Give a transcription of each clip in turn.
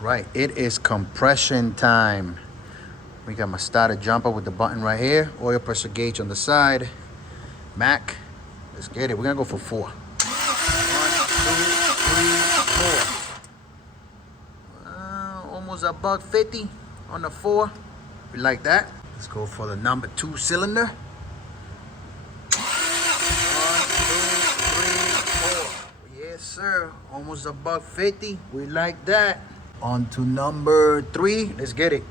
Right, it is compression time. We got my starter jumper with the button right here. Oil pressure gauge on the side. Mac, let's get it. We're gonna go for 4. 1, 2, 3, 4. Almost $1.50 on the 4. We like that. Let's go for the number 2 cylinder. 1, 2, 3, 4. Yes, sir. Almost $1.50. We like that. On to number 3. Let's get it.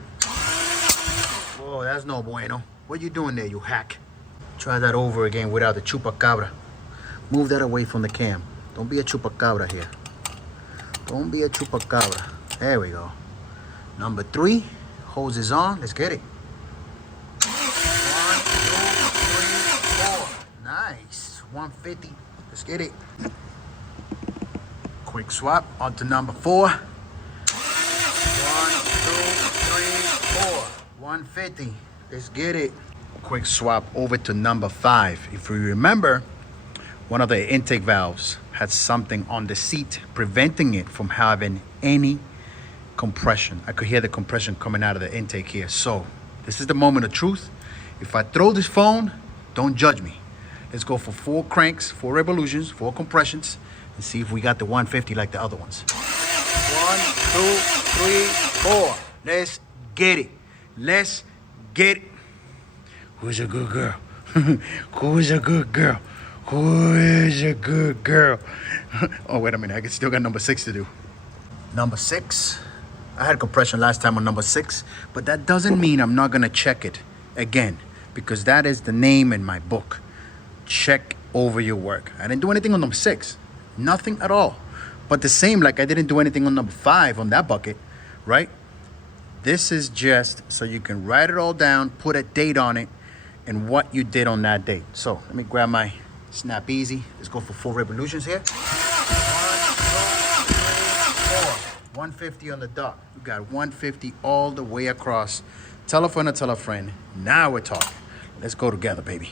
Oh, that's no bueno. What you doing there, you hack? Try that over again without the chupacabra. Move that away from the cam. Don't be a chupacabra here. Don't be a chupacabra. There we go. Number 3. Hose is on. Let's get it. 1, 2, 3, 4. Nice. 150. Let's get it. Quick swap onto number 4. 1, 2, 3, 4. 150. Let's get it. Quick swap over to number 5. If you remember, one of the intake valves had something on the seat preventing it from having any compression. I could hear the compression coming out of the intake here. So this is the moment of truth. If I throw this phone, don't judge me. Let's go for 4 cranks, 4 revolutions, 4 compressions, and see if we got the 150 like the other ones. 1, 2, 3, 4. Let's get it. Let's get it. Who's a good girl? Who's a good girl? Who is a good girl? Oh, wait a minute. I still got number 6 to do. Number 6. I had compression last time on number 6, but that doesn't mean I'm not going to check it again, because that is the name in my book. Check over your work. I didn't do anything on number 6. Nothing at all. But the same like I didn't do anything on number 5 on that bucket, right? This is just so you can write it all down, put a date on it, and what you did on that date. So let me grab my Snap Easy. Let's go for 4 revolutions here. 1, 2, 3, 4. 150 on the dot. You got 150 all the way across. Tell a friend to tell a friend. Now we're talking. Let's go together, baby.